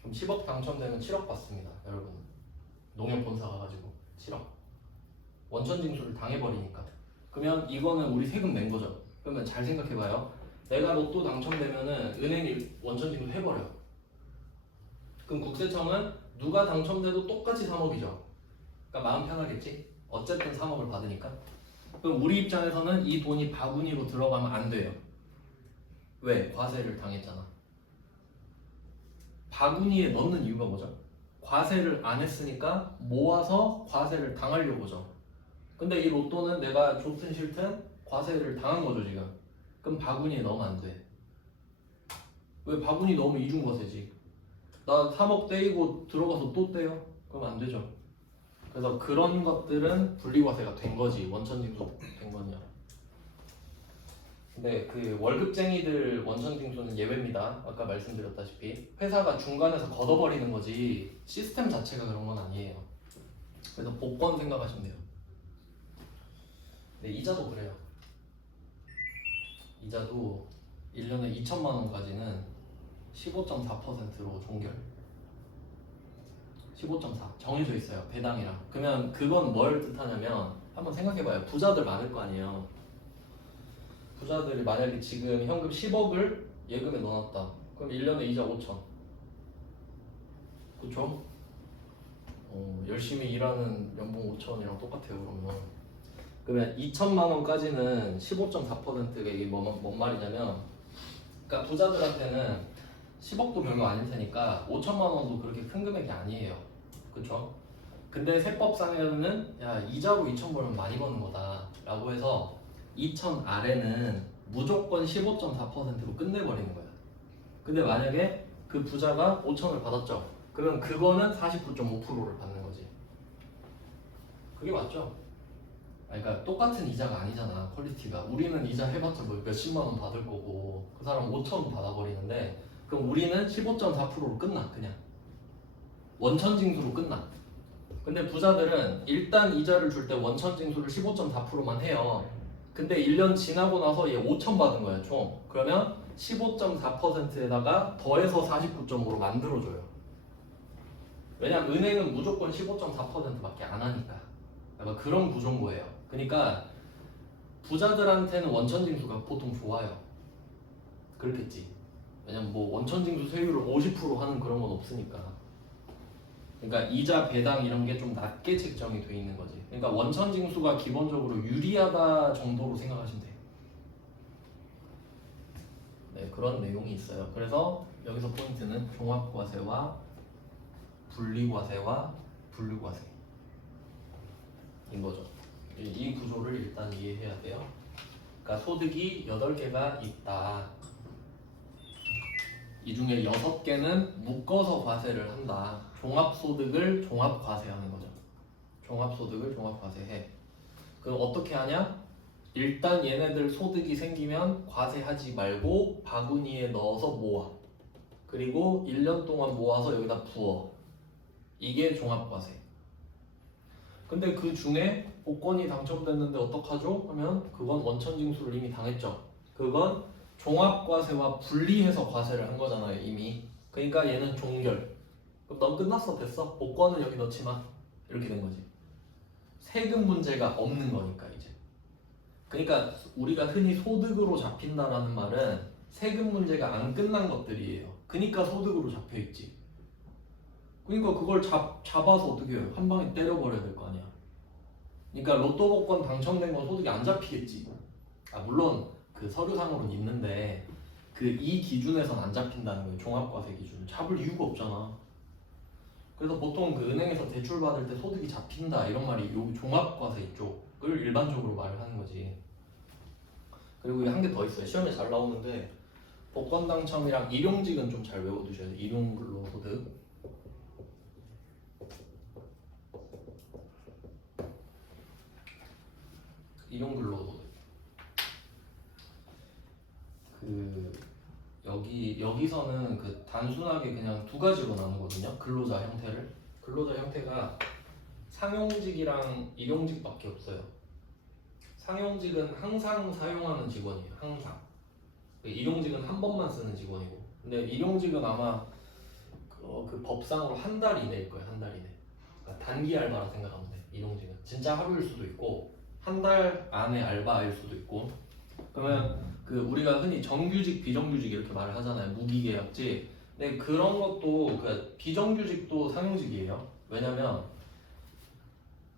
그럼 10억 당첨되면 7억 받습니다, 여러분. 농협본사 가가지고 7억. 원천징수를 당해버리니까. 그러면 이거는 우리 세금 낸 거죠. 그러면 잘 생각해봐요. 내가 로또 당첨되면은 은행이 원천징수 해버려. 그럼 국세청은 누가 당첨돼도 똑같이 3억이죠. 그러니까 마음 편하겠지? 어쨌든 3억을 받으니까. 그럼 우리 입장에서는 이 돈이 바구니로 들어가면 안 돼요. 왜? 과세를 당했잖아. 바구니에 넣는 이유가 뭐죠? 과세를 안 했으니까 모아서 과세를 당하려고죠. 근데 이 로또는 내가 좋든 싫든 과세를 당한 거죠, 지금. 그럼 바구니에 넣으면 안 돼. 왜? 바구니 넣으면 이중과세지. 나 3억 떼이고 들어가서 또 떼요? 그럼 안 되죠. 그래서 그런 것들은 분리과세가 된 거지. 원천징수 된 거냐. 근데 그 월급쟁이들 원천징수는 예외입니다. 아까 말씀드렸다시피 회사가 중간에서 걷어버리는 거지 시스템 자체가 그런 건 아니에요. 그래서 복권 생각하시면 돼요. 근데 이자도 그래요. 이자도 1년에 2천만 원까지는 15.4%로 종결. 15.4 정해져 있어요. 배당이랑. 그러면 그건 뭘 뜻하냐면 한번 생각해봐요. 부자들 많을 거 아니에요. 부자들이 만약에 지금 현금 10억을 예금에 넣어놨다. 그럼 1년에 이자 5천. 그쵸? 열심히 일하는 연봉 5천이랑 똑같아요. 그러면 2천만 원까지는 15.4%가 이게 뭔 말이냐면, 그러니까 부자들한테는 10억도 별거 아닐 테니까 5천만 원도 그렇게 큰 금액이 아니에요. 그쵸? 근데 세법상에는 야 이자로 2천 벌면 많이 버는 거다 라고 해서 2천 아래는 무조건 15.4%로 끝내버리는 거야. 근데 만약에 그 부자가 5천을 받았죠. 그러면 그거는 49.5%를 받는 거지. 그게 맞죠? 그러니까 똑같은 이자가 아니잖아. 퀄리티가. 우리는 이자 해봤자 뭐 몇십만 원 받을 거고 그 사람 5천 받아버리는데, 그럼 우리는 15.4%로 끝나. 그냥 원천징수로 끝나. 근데 부자들은 일단 이자를 줄 때 원천징수를 15.4%만 해요. 근데 1년 지나고 나서 얘 5천 받은 거야 총. 그러면 15.4%에다가 더해서 49.5로 만들어줘요. 왜냐면 은행은 무조건 15.4%밖에 안 하니까. 약간 그런 구조인 거예요. 그러니까 부자들한테는 원천징수가 보통 좋아요. 그렇겠지. 왜냐면 뭐 원천징수 세율을 50% 하는 그런 건 없으니까. 그러니까 이자 배당 이런 게 좀 낮게 책정이 돼 있는 거지. 그러니까 원천징수가 기본적으로 유리하다 정도로 생각하시면 돼요. 네, 그런 내용이 있어요. 그래서 여기서 포인트는 종합과세와 분리과세와 분류과세 인 거죠. 이 구조를 일단 이해해야 돼요. 그러니까 소득이 8개가 있다. 이 중에 6개는 묶어서 과세를 한다. 종합소득을 종합과세하는 거죠. 종합소득을 종합과세해. 그럼 어떻게 하냐? 일단 얘네들 소득이 생기면 과세하지 말고 바구니에 넣어서 모아. 그리고 1년 동안 모아서 여기다 부어. 이게 종합과세. 근데 그 중에 복권이 당첨됐는데 어떡하죠? 하면 그건 원천징수를 이미 당했죠. 그건 종합과세와 분리해서 과세를 한 거잖아요 이미. 그러니까 얘는 종결. 그럼 넌 끝났어. 됐어. 복권은 여기 넣지 마. 이렇게 된 거지. 세금 문제가 없는 거니까 이제. 그러니까 우리가 흔히 소득으로 잡힌다라는 말은 세금 문제가 안 끝난 것들이에요. 그러니까 소득으로 잡혀 있지. 그러니까 그걸 잡아서 어떻게 해요? 한 방에 때려버려야 될 거 아니야. 그러니까 로또 복권 당첨된 건 소득이 안 잡히겠지. 물론 그 서류상으로는 있는데 그 이 기준에선 안 잡힌다는 거예요. 종합과세 기준. 잡을 이유가 없잖아. 그래서 보통 그 은행에서 대출 받을 때 소득이 잡힌다 이런 말이 요 종합과세 이쪽을 일반적으로 말을 하는 거지. 그리고 한 개 더 있어요. 시험에 잘 나오는데 복권 당첨이랑 일용직은 좀 잘 외워두셔야 돼요. 일용근로소득. 일용근로소득. 여기서는 그 단순하게 그냥 두 가지로 나누거든요. 근로자 형태를. 근로자 형태가 상용직이랑 일용직밖에 없어요. 상용직은 항상 사용하는 직원이에요. 항상. 일용직은 한 번만 쓰는 직원이고. 근데 일용직은 아마 그 법상으로 한 달 이내일 거예요. 한 달 이내. 그러니까 단기 알바라 생각하면 돼. 일용직은 진짜 하루일 수도 있고 한 달 안에 알바일 수도 있고. 그러면 그 우리가 흔히 정규직, 비정규직 이렇게 말을 하잖아요. 무기계약직. 근데 그런 것도 그 비정규직도 상용직이에요. 왜냐면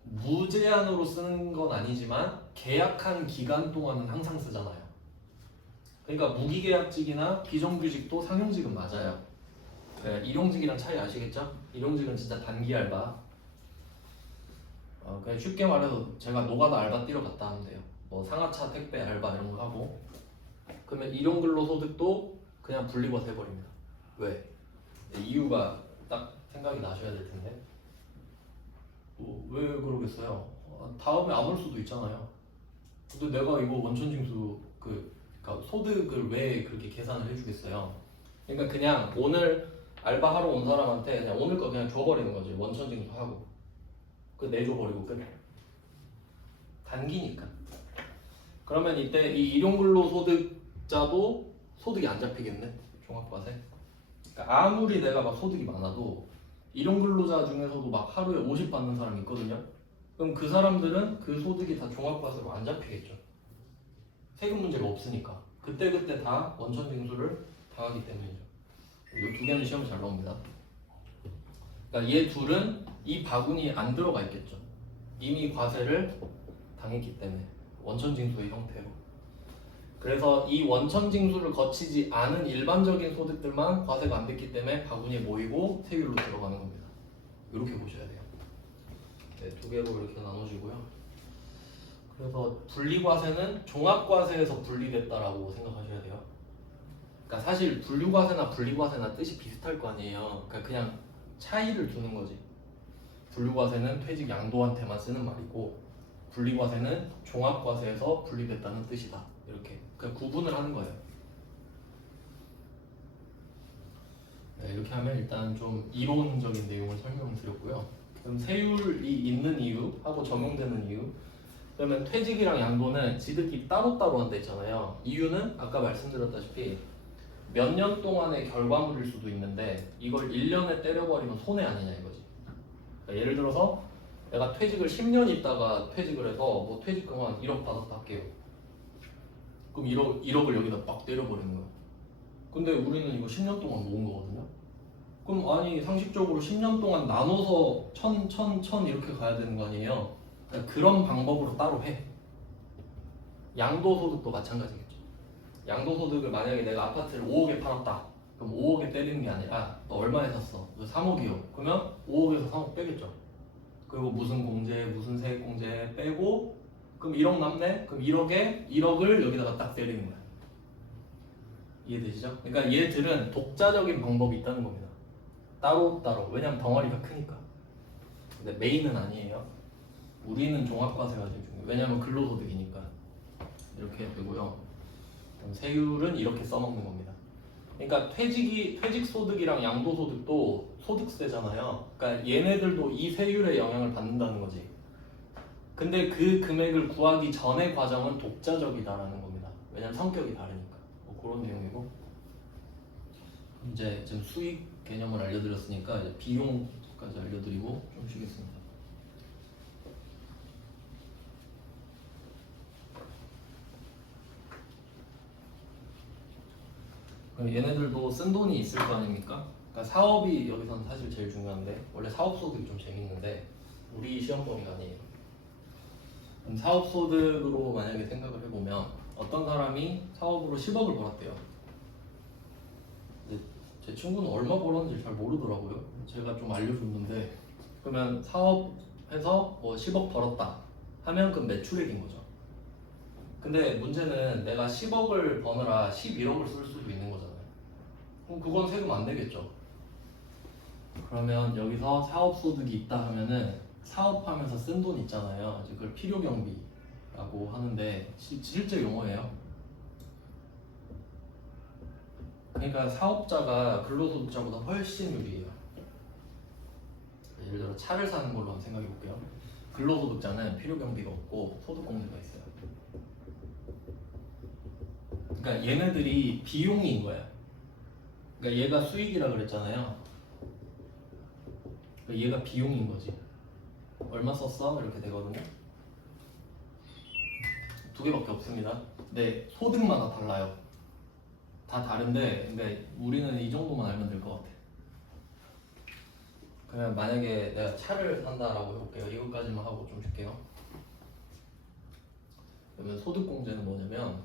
무제한으로 쓰는 건 아니지만 계약한 기간 동안은 항상 쓰잖아요. 그러니까 무기계약직이나 비정규직도 상용직은 맞아요. 일용직이랑 차이 아시겠죠? 일용직은 진짜 단기 알바. 그냥 쉽게 말해서 제가 노가다 알바 뛰러 갔다 하면 돼요. 뭐 상하차 택배 알바 이런 거 하고. 그러면 일용근로소득도 그냥 분리과세 해버립니다. 왜? 이유가 딱 생각이 나셔야 될 텐데. 왜 그러겠어요? 다음에 안 올 수도 있잖아요. 근데 내가 이거 원천징수 그러니까 소득을 왜 그렇게 계산을 해주겠어요? 그러니까 그냥 오늘 알바하러 온 사람한테 그냥 오늘 거 그냥 줘버리는 거지. 원천징수 하고 그 내줘버리고 끝. 단기니까. 그러면 이때 이 일용근로소득자도 소득이 안 잡히겠네. 종합과세. 그러니까 아무리 내가 막 소득이 많아도 일용 근로자 중에서도 막 하루에 50 받는 사람이 있거든요. 그럼 그 사람들은 그 소득이 다 종합과세로 안 잡히겠죠. 세금 문제가 없으니까. 그때그때 다 원천징수를 당하기 때문이죠. 이 두 개는 시험에 잘 나옵니다. 그러니까 얘 둘은 이 바구니에 안 들어가 있겠죠. 이미 과세를 당했기 때문에 원천징수의 형태로. 그래서 이 원천징수를 거치지 않은 일반적인 소득들만 과세가 안 됐기 때문에 바구니에 모이고 세율로 들어가는 겁니다. 이렇게 보셔야 돼요. 네, 두 개로 이렇게 나눠지고요. 그래서 분리과세는 종합과세에서 분리됐다라고 생각하셔야 돼요. 그러니까 사실 분류과세나 분리과세나 뜻이 비슷할 거 아니에요. 그러니까 그냥 차이를 두는 거지. 분류과세는 퇴직 양도한테만 쓰는 말이고 분리과세는 종합과세에서 분리됐다는 뜻이다. 이렇게 그냥 구분을 하는 거예요. 네, 이렇게 하면 일단 좀 이론적인 내용을 설명드렸고요. 그럼 세율이 있는 이유 하고 적용되는 이유. 그러면 퇴직이랑 양도는 지들끼리 따로따로 한다 했잖아요. 이유는 아까 말씀드렸다시피 몇 년 동안의 결과물일 수도 있는데 이걸 1년에 때려버리면 손해 아니냐 이거지. 그러니까 예를 들어서 내가 퇴직을 10년 있다가 퇴직을 해서 뭐 퇴직금 한 1억 받았다 할게요. 그럼 1억을 여기다 막 때려버리는 거야. 근데 우리는 이거 10년 동안 모은 거거든요. 그럼 아니 상식적으로 10년 동안 나눠서 1000 이렇게 가야 되는 거 아니에요. 그러니까 그런 방법으로 따로 해. 양도소득도 마찬가지겠죠. 양도소득을 만약에 내가 아파트를 5억에 팔았다. 그럼 5억에 때리는 게 아니라 너 얼마에 샀어? 너 3억이요. 그러면 5억에서 3억 빼겠죠. 그리고 무슨 공제, 무슨 세액 공제 빼고 그럼 1억 남네? 그럼 1억을 여기다가 딱 때리는 거야. 이해되시죠? 그러니까 얘들은 독자적인 방법이 있다는 겁니다. 따로따로. 왜냐면 덩어리가 크니까. 근데 메인은 아니에요. 우리는 종합과세가 제일 중요해요. 왜냐면 근로소득이니까. 이렇게 되고요. 그럼 세율은 이렇게 써먹는 겁니다. 그러니까 퇴직소득이랑 양도소득도 소득세잖아요. 그러니까 얘네들도 이 세율의 영향을 받는다는 거지. 근데 그 금액을 구하기 전의 과정은 독자적이다라는 겁니다. 왜냐면 성격이 다르니까. 뭐 그런 내용이고. 이제 지금 수익 개념을 알려드렸으니까 이제 비용까지 알려드리고 좀 쉬겠습니다. 그럼 얘네들도 쓴 돈이 있을 거 아닙니까? 그러니까 사업이 여기서는 사실 제일 중요한데 원래 사업소득이 좀 재밌는데 우리 시험 범위가 아니에요. 그럼 사업소득으로 만약에 생각을 해보면 어떤 사람이 사업으로 10억을 벌었대요. 근데 제 친구는 얼마 벌었는지 잘 모르더라고요. 제가 좀 알려줬는데 그러면 사업해서 뭐 10억 벌었다 하면 그건 매출액인 거죠. 근데 문제는 내가 10억을 버느라 11억을 쓸 수도 있는 거잖아요. 그럼 그건 세금 안 내겠죠. 그러면 여기서 사업소득이 있다 하면은 사업하면서 쓴 돈 있잖아요. 이제 그걸 필요경비라고 하는데 실제 용어예요. 그러니까 사업자가 근로소득자보다 훨씬 유리해요. 예를 들어 차를 사는 걸로 한번 생각해 볼게요. 근로소득자는 필요경비가 없고 소득공제가 있어요. 그러니까 얘네들이 비용인 거야. 그러니까 얘가 수익이라 그랬잖아요. 그러니까 얘가 비용인 거지. 얼마 썼어? 이렇게 되거든요. 두 개밖에 없습니다. 근데 소득마다 달라요. 다 다른데 근데 우리는 이 정도만 알면 될 것 같아. 그러면 만약에 내가 차를 산다라고 해볼게요. 이것까지만 하고 좀 줄게요. 그러면 소득공제는 뭐냐면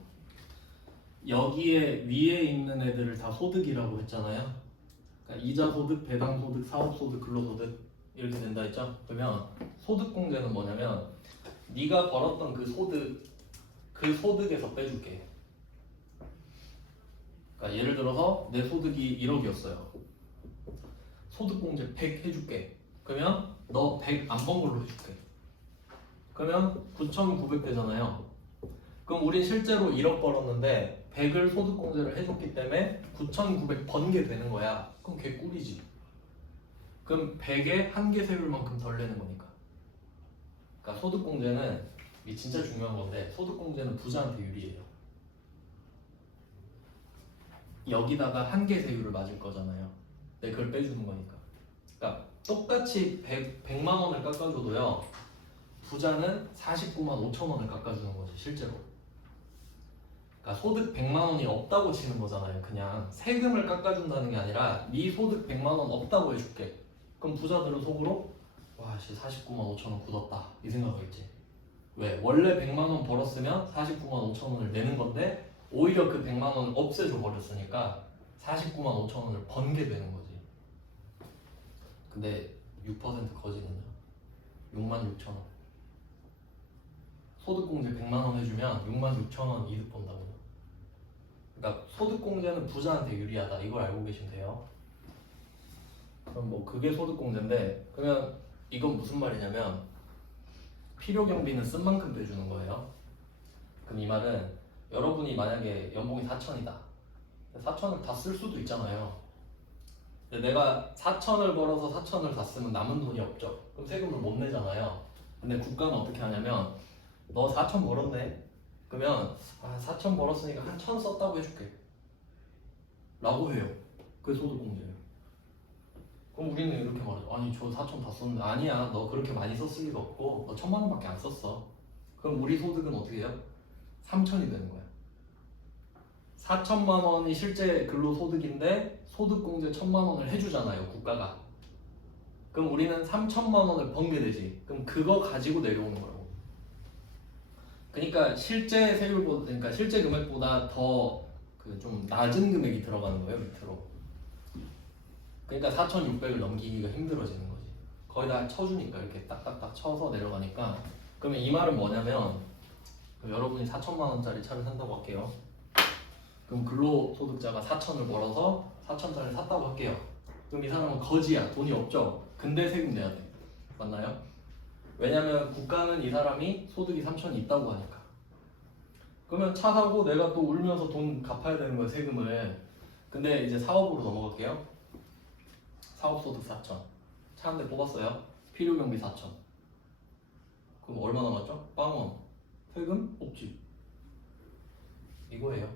여기에 위에 있는 애들을 다 소득이라고 했잖아요. 그러니까 이자소득, 배당소득, 사업소득, 근로소득 이렇게 된다 했죠. 그러면 소득공제는 뭐냐면 네가 벌었던 그 소득에서 빼줄게. 그러니까 예를 들어서 내 소득이 1억이었어요. 소득공제 100 해줄게. 그러면 너 100 안 번 걸로 해줄게. 그러면 9,900 되잖아요. 그럼 우린 실제로 1억 벌었는데 100을 소득공제를 해줬기 때문에 9,900 번 게 되는 거야. 그럼 개꿀이지. 그럼 100에 한계 세율만큼 덜 내는 거니까. 그러니까 소득공제는 이게 진짜 중요한 건데 소득공제는 부자한테 유리해요. 여기다가 한계 세율을 맞을 거잖아요. 근데 그걸 빼주는 거니까. 그러니까 똑같이 100만 원을 깎아줘도요 부자는 49만 5천 원을 깎아주는 거지 실제로. 그러니까 소득 100만 원이 없다고 치는 거잖아요. 그냥 세금을 깎아준다는 게 아니라 네 소득 100만 원 없다고 해줄게. 그럼 부자들은 속으로 와씨 49만 5천 원 굳었다 이 생각하겠지. 왜? 원래 100만 원 벌었으면 49만 5천 원을 내는 건데 오히려 그 100만 원을 없애줘 버렸으니까 49만 5천 원을 번게 되는 거지. 근데 6% 거지는요 6만 6천 원. 소득공제 100만 원 해주면 6만 6천 원 이득 본다고요. 그러니까 소득공제는 부자한테 유리하다 이걸 알고 계시면 돼요. 그럼 뭐 그게 소득공제인데 그러면 이건 무슨 말이냐면 필요경비는 쓴 만큼 빼주는 거예요. 그럼 이 말은 여러분이 만약에 연봉이 4천이다 4천을 다 쓸 수도 있잖아요. 근데 내가 4천을 벌어서 4천을 다 쓰면 남은 돈이 없죠. 그럼 세금을 못 내잖아요. 근데 국가는 어떻게 하냐면 너 4천 벌었네? 그러면 4천 벌었으니까 한 천 썼다고 해줄게 라고 해요. 그게 소득공제예요. 그럼 우리는 이렇게 말해요. 아니 저 4천 다 썼는데 아니야 너 그렇게 많이 썼을 리가 없고 너 1,000만 원밖에 안 썼어. 그럼 우리 소득은 어떻게 해요? 3천이 되는 거야. 4천만 원이 실제 근로소득인데 소득공제 1,000만 원을 해주잖아요 국가가. 그럼 우리는 3천만 원을 번게 되지. 그럼 그거 가지고 내려오는 거라고. 그러니까 실제 세율보다 그러니까 실제 금액보다 더 그 좀 낮은 금액이 들어가는 거예요 밑으로. 그러니까 4,600을 넘기기가 힘들어지는 거지. 거의 다 쳐주니까 이렇게 딱딱딱 쳐서 내려가니까. 그러면 이 말은 뭐냐면 여러분이 4천만 원짜리 차를 산다고 할게요. 그럼 근로소득자가 4천을 벌어서 4천짜리를 샀다고 할게요. 그럼 이 사람은 거지야. 돈이 없죠. 근데 세금 내야 돼. 맞나요? 왜냐면 국가는 이 사람이 소득이 3천이 있다고 하니까. 그러면 차 사고 내가 또 울면서 돈 갚아야 되는 거야 세금을. 근데 이제 사업으로 넘어갈게요. 사업소득 4천. 차 한 대 뽑았어요. 필요경비 4천. 그럼 얼마 남았죠? 빵원. 세금? 없지. 이거예요.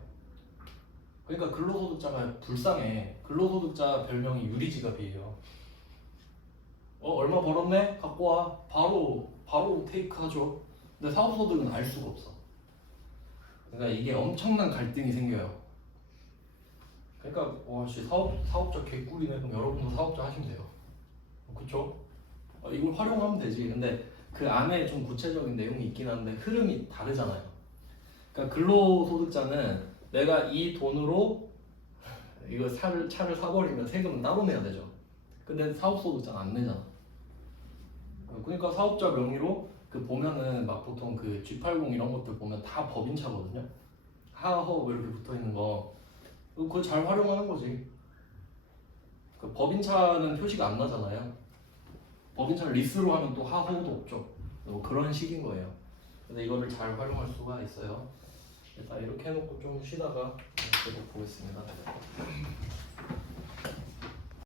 그러니까 근로소득자가 불쌍해. 근로소득자 별명이 유리지갑이에요. 얼마 벌었네? 갖고 와. 바로 테이크 하죠. 근데 사업소득은 알 수가 없어. 그러니까 이게 엄청난 갈등이 생겨요. 그러니까 와씨 사업자 개꿀이네. 그럼 여러분도 사업자 하시면 돼요. 그쵸? 이걸 활용하면 되지. 근데 그 안에 좀 구체적인 내용이 있긴 한데 흐름이 다르잖아요. 그러니까 근로소득자는 내가 이 돈으로 이거 차를 사버리면 세금은 따로 내야 되죠. 근데 사업소득자는 안 내잖아. 그러니까 사업자 명의로 그 보면은 막 보통 그 G80 이런 것들 보면 다 법인차거든요. 하허 이렇게 붙어 있는 거 그거 잘 활용하는 거지. 그 법인차는 표시가 안 나잖아요. 법인차를 리스로 하면 또 하호도 없죠. 뭐 그런 식인 거예요. 근데 이거를 잘 활용할 수가 있어요. 일단 이렇게 해놓고 좀 쉬다가 계속 보겠습니다.